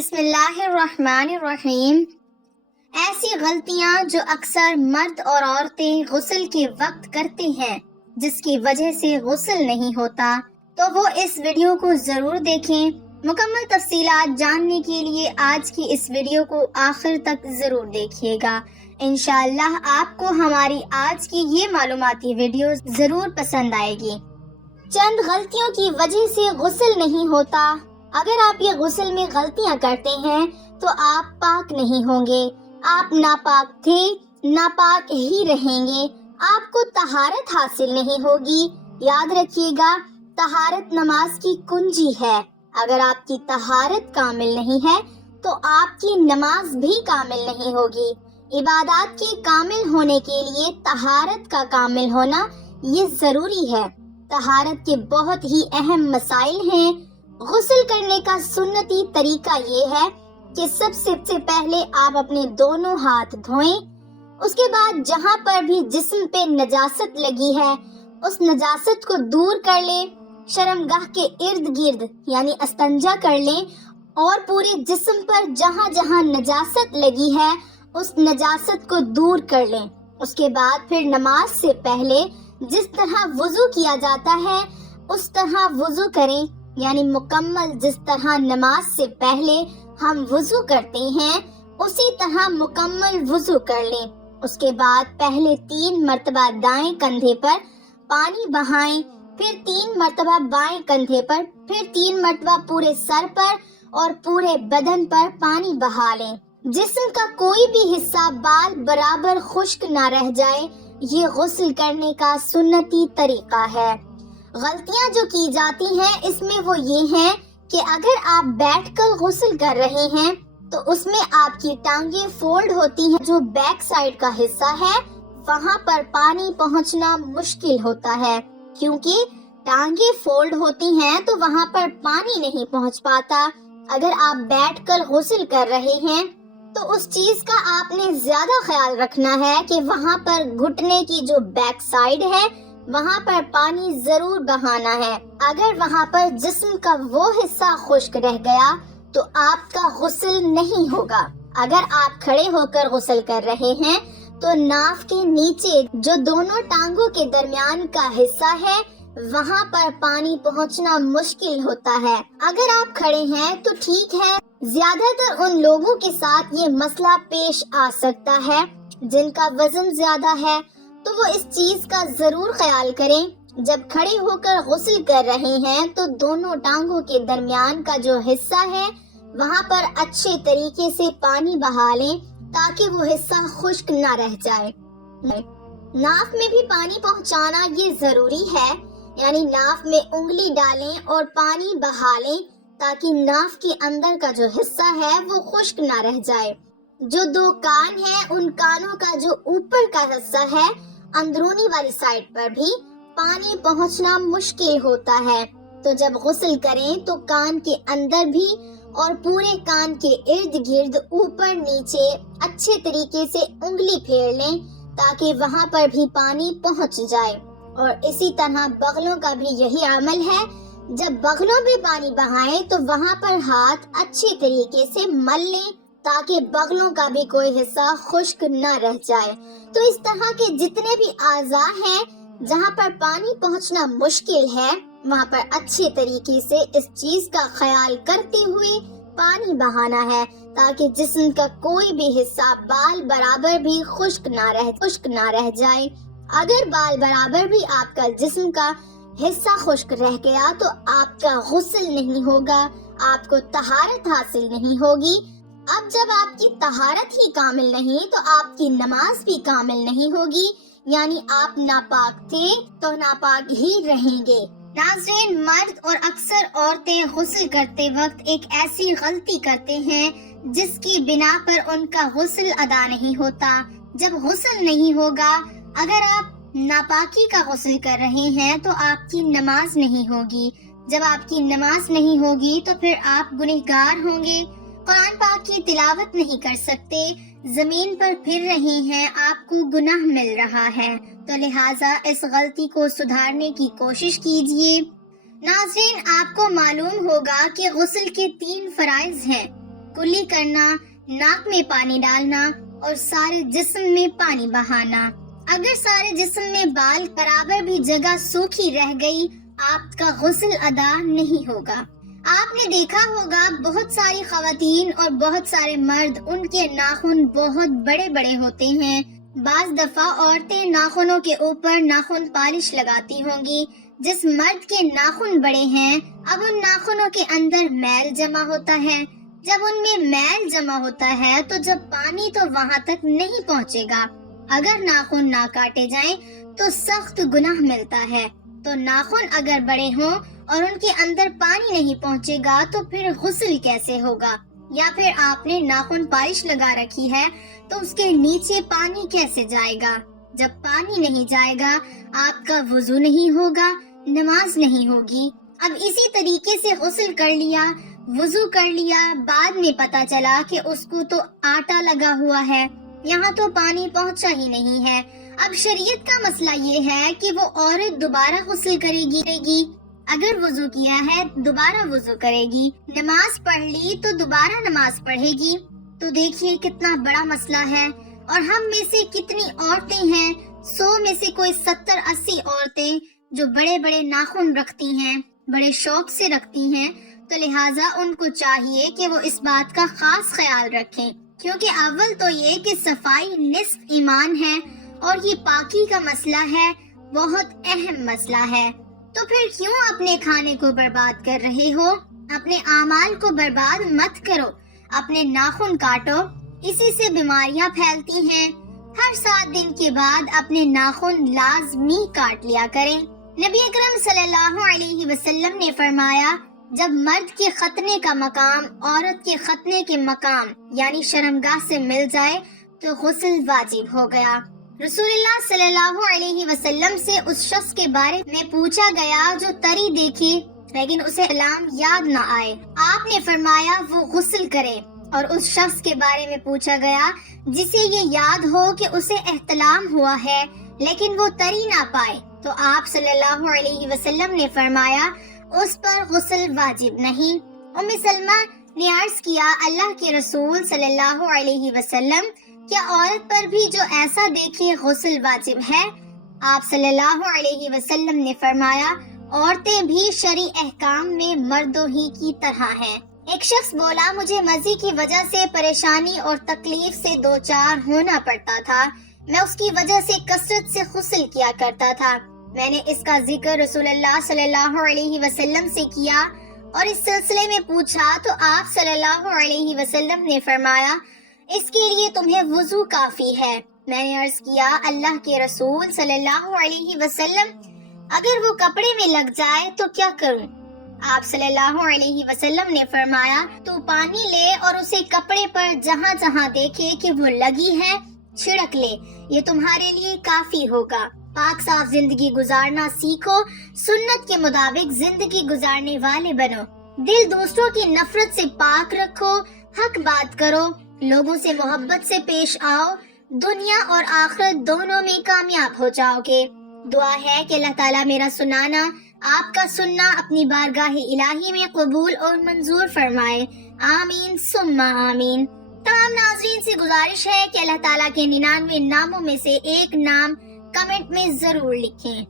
بسم اللہ الرحمن الرحیم۔ ایسی غلطیاں جو اکثر مرد اور عورتیں غسل کے وقت کرتے ہیں جس کی وجہ سے غسل نہیں ہوتا، تو وہ اس ویڈیو کو ضرور دیکھیں۔ مکمل تفصیلات جاننے کے لیے آج کی اس ویڈیو کو آخر تک ضرور دیکھیے گا۔ انشاءاللہ آپ کو ہماری آج کی یہ معلوماتی ویڈیو ضرور پسند آئے گی۔ چند غلطیوں کی وجہ سے غسل نہیں ہوتا۔ اگر آپ یہ غسل میں غلطیاں کرتے ہیں تو آپ پاک نہیں ہوں گے، آپ ناپاک تھے، ناپاک ہی رہیں گے، آپ کو طہارت حاصل نہیں ہوگی۔ یاد رکھیے گا، طہارت نماز کی کنجی ہے۔ اگر آپ کی طہارت کامل نہیں ہے تو آپ کی نماز بھی کامل نہیں ہوگی۔ عبادات کے کامل ہونے کے لیے طہارت کا کامل ہونا یہ ضروری ہے۔ طہارت کے بہت ہی اہم مسائل ہیں۔ غسل کرنے کا سنتی طریقہ یہ ہے کہ سب سے پہلے آپ اپنے دونوں ہاتھ دھوئیں، اس کے بعد جہاں پر بھی جسم پہ نجاست لگی ہے اس نجاست کو دور کر لیں، شرمگاہ کے ارد گرد یعنی استنجا کر لیں، اور پورے جسم پر جہاں جہاں نجاست لگی ہے اس نجاست کو دور کر لیں۔ اس کے بعد پھر نماز سے پہلے جس طرح وضو کیا جاتا ہے اس طرح وضو کریں، یعنی مکمل جس طرح نماز سے پہلے ہم وضو کرتے ہیں اسی طرح مکمل وضو کر لیں۔ اس کے بعد پہلے 3 مرتبہ دائیں کندھے پر پانی بہائیں، پھر 3 مرتبہ بائیں کندھے پر، پھر 3 مرتبہ پورے سر پر اور پورے بدن پر پانی بہا لیں۔ جسم کا کوئی بھی حصہ بال برابر خشک نہ رہ جائے، یہ غسل کرنے کا سنتی طریقہ ہے۔ غلطیاں جو کی جاتی ہیں اس میں وہ یہ ہیں کہ اگر آپ بیٹھ کر غسل کر رہے ہیں تو اس میں آپ کی ٹانگیں فولڈ ہوتی ہیں، جو بیک سائیڈ کا حصہ ہے وہاں پر پانی پہنچنا مشکل ہوتا ہے، کیونکہ ٹانگیں فولڈ ہوتی ہیں تو وہاں پر پانی نہیں پہنچ پاتا۔ اگر آپ بیٹھ کر غسل کر رہے ہیں تو اس چیز کا آپ نے زیادہ خیال رکھنا ہے کہ وہاں پر گھٹنے کی جو بیک سائیڈ ہے وہاں پر پانی ضرور بہانا ہے۔ اگر وہاں پر جسم کا وہ حصہ خشک رہ گیا تو آپ کا غسل نہیں ہوگا۔ اگر آپ کھڑے ہو کر غسل کر رہے ہیں تو ناف کے نیچے جو دونوں ٹانگوں کے درمیان کا حصہ ہے وہاں پر پانی پہنچنا مشکل ہوتا ہے۔ اگر آپ کھڑے ہیں تو ٹھیک ہے، زیادہ تر ان لوگوں کے ساتھ یہ مسئلہ پیش آ سکتا ہے جن کا وزن زیادہ ہے، تو وہ اس چیز کا ضرور خیال کریں جب کھڑے ہو کر غسل کر رہے ہیں تو دونوں ٹانگوں کے درمیان کا جو حصہ ہے وہاں پر اچھے طریقے سے پانی بہا لیں تاکہ وہ حصہ خشک نہ رہ جائے۔ ناف میں بھی پانی پہنچانا یہ ضروری ہے، یعنی ناف میں انگلی ڈالیں اور پانی بہا لیں تاکہ ناف کے اندر کا جو حصہ ہے وہ خشک نہ رہ جائے۔ جو 2 کان ہیں ان کانوں کا جو اوپر کا حصہ ہے اندرونی والی سائڈ پر بھی پانی پہنچنا مشکل ہوتا ہے، تو جب غسل کریں تو کان کے اندر بھی اور پورے کان کے ارد گرد اوپر نیچے اچھے طریقے سے انگلی پھیر لیں تاکہ وہاں پر بھی پانی پہنچ جائے۔ اور اسی طرح بغلوں کا بھی یہی عمل ہے، جب بغلوں میں پانی بہائیں تو وہاں پر ہاتھ اچھے طریقے سے مل لیں تاکہ بغلوں کا بھی کوئی حصہ خشک نہ رہ جائے۔ تو اس طرح کے جتنے بھی اعضاء ہیں جہاں پر پانی پہنچنا مشکل ہے وہاں پر اچھے طریقے سے اس چیز کا خیال کرتے ہوئے پانی بہانا ہے تاکہ جسم کا کوئی بھی حصہ بال برابر بھی خشک نہ رہ جائے۔ اگر بال برابر بھی آپ کا جسم کا حصہ خشک رہ گیا تو آپ کا غسل نہیں ہوگا، آپ کو طہارت حاصل نہیں ہوگی۔ اب جب آپ کی طہارت ہی کامل نہیں تو آپ کی نماز بھی کامل نہیں ہوگی، یعنی آپ ناپاک تھے تو ناپاک ہی رہیں گے۔ ناظرین، مرد اور اکثر عورتیں غسل کرتے وقت ایک ایسی غلطی کرتے ہیں جس کی بنا پر ان کا غسل ادا نہیں ہوتا۔ جب غسل نہیں ہوگا، اگر آپ ناپاکی کا غسل کر رہے ہیں تو آپ کی نماز نہیں ہوگی۔ جب آپ کی نماز نہیں ہوگی تو پھر آپ گنہگار ہوں گے، قرآن پاک کی تلاوت نہیں کر سکتے، زمین پر پھر رہے ہیں، آپ کو گناہ مل رہا ہے، تو لہٰذا اس غلطی کو سدھارنے کی کوشش کیجیے۔ ناظرین، آپ کو معلوم ہوگا کہ غسل کے 3 فرائض ہیں۔ کلی کرنا، ناک میں پانی ڈالنا اور سارے جسم میں پانی بہانا۔ اگر سارے جسم میں بال برابر بھی جگہ سوکھی رہ گئی، آپ کا غسل ادا نہیں ہوگا۔ آپ نے دیکھا ہوگا بہت ساری خواتین اور بہت سارے مرد، ان کے ناخن بہت بڑے بڑے ہوتے ہیں۔ بعض دفعہ عورتیں ناخنوں کے اوپر ناخن پالش لگاتی ہوں گی۔ جس مرد کے ناخن بڑے ہیں، اب ان ناخنوں کے اندر میل جمع ہوتا ہے۔ جب ان میں میل جمع ہوتا ہے تو جب پانی تو وہاں تک نہیں پہنچے گا۔ اگر ناخن نہ کاٹے جائیں تو سخت گناہ ملتا ہے۔ تو ناخن اگر بڑے ہوں اور ان کے اندر پانی نہیں پہنچے گا تو پھر غسل کیسے ہوگا؟ یا پھر آپ نے ناخن پالش لگا رکھی ہے تو اس کے نیچے پانی کیسے جائے گا؟ جب پانی نہیں جائے گا، آپ کا وضو نہیں ہوگا، نماز نہیں ہوگی۔ اب اسی طریقے سے غسل کر لیا، وضو کر لیا، بعد میں پتا چلا کہ اس کو تو آٹا لگا ہوا ہے، یہاں تو پانی پہنچا ہی نہیں ہے۔ اب شریعت کا مسئلہ یہ ہے کہ وہ عورت دوبارہ غسل کرے گی، اگر وضو کیا ہے دوبارہ وضو کرے گی، نماز پڑھ لی تو دوبارہ نماز پڑھے گی۔ تو دیکھیے کتنا بڑا مسئلہ ہے۔ اور ہم میں سے کتنی عورتیں ہیں، 100 میں سے کوئی 70-80 عورتیں جو بڑے بڑے ناخن رکھتی ہیں، بڑے شوق سے رکھتی ہیں، تو لہٰذا ان کو چاہیے کہ وہ اس بات کا خاص خیال رکھیں، کیونکہ اول تو یہ کہ صفائی نصف ایمان ہے اور یہ پاکی کا مسئلہ ہے، بہت اہم مسئلہ ہے۔ تو پھر کیوں اپنے کھانے کو برباد کر رہے ہو؟ اپنے اعمال کو برباد مت کرو، اپنے ناخن کاٹو، اسی سے بیماریاں پھیلتی ہیں۔ ہر 7 دن کے بعد اپنے ناخن لازمی کاٹ لیا کریں۔ نبی اکرم صلی اللہ علیہ وسلم نے فرمایا، جب مرد کے ختنے کا مقام عورت کے ختنے کے مقام یعنی شرمگاہ سے مل جائے تو غسل واجب ہو گیا۔ رسول اللہ صلی اللہ علیہ وسلم سے اس شخص کے بارے میں پوچھا گیا جو تری دیکھے لیکن اسے احلام یاد نہ آئے۔ آپ نے فرمایا وہ غسل کرے۔ اور اس شخص کے بارے میں پوچھا گیا جسے یہ یاد ہو کہ اسے احتلام ہوا ہے لیکن وہ تری نہ پائے، تو آپ صلی اللہ علیہ وسلم نے فرمایا اس پر غسل واجب نہیں۔ ام سلمہ نے عرض کیا، اللہ کے رسول صلی اللہ علیہ وسلم، کیا عورت پر بھی جو ایسا دیکھے غسل واجب ہے؟ آپ صلی اللہ علیہ وسلم نے فرمایا، عورتیں بھی شرعی احکام میں مردوں ہی کی طرح ہیں۔ ایک شخص بولا، مجھے مزی کی وجہ سے پریشانی اور تکلیف سے دوچار ہونا پڑتا تھا، میں اس کی وجہ سے کثرت سے غسل کیا کرتا تھا۔ میں نے اس کا ذکر رسول اللہ صلی اللہ علیہ وسلم سے کیا اور اس سلسلے میں پوچھا تو آپ صلی اللہ علیہ وسلم نے فرمایا، اس کے لیے تمہیں وضو کافی ہے۔ میں نے عرض کیا، اللہ کے رسول صلی اللہ علیہ وسلم، اگر وہ کپڑے میں لگ جائے تو کیا کروں؟ آپ صلی اللہ علیہ وسلم نے فرمایا، تو پانی لے اور اسے کپڑے پر جہاں جہاں دیکھے کہ وہ لگی ہے چھڑک لے، یہ تمہارے لیے کافی ہوگا۔ پاک صاف زندگی گزارنا سیکھو، سنت کے مطابق زندگی گزارنے والے بنو، دل دوسروں کی نفرت سے پاک رکھو، حق بات کرو، لوگوں سے محبت سے پیش آؤ، دنیا اور آخرت دونوں میں کامیاب ہو جاؤ گے۔ دعا ہے کہ اللہ تعالیٰ میرا سنانا، آپ کا سننا اپنی بارگاہ الہی میں قبول اور منظور فرمائے، آمین ثم آمین۔ تمام ناظرین سے گزارش ہے کہ اللہ تعالیٰ کے 99 ناموں میں سے ایک نام کمنٹ میں ضرور لکھیں۔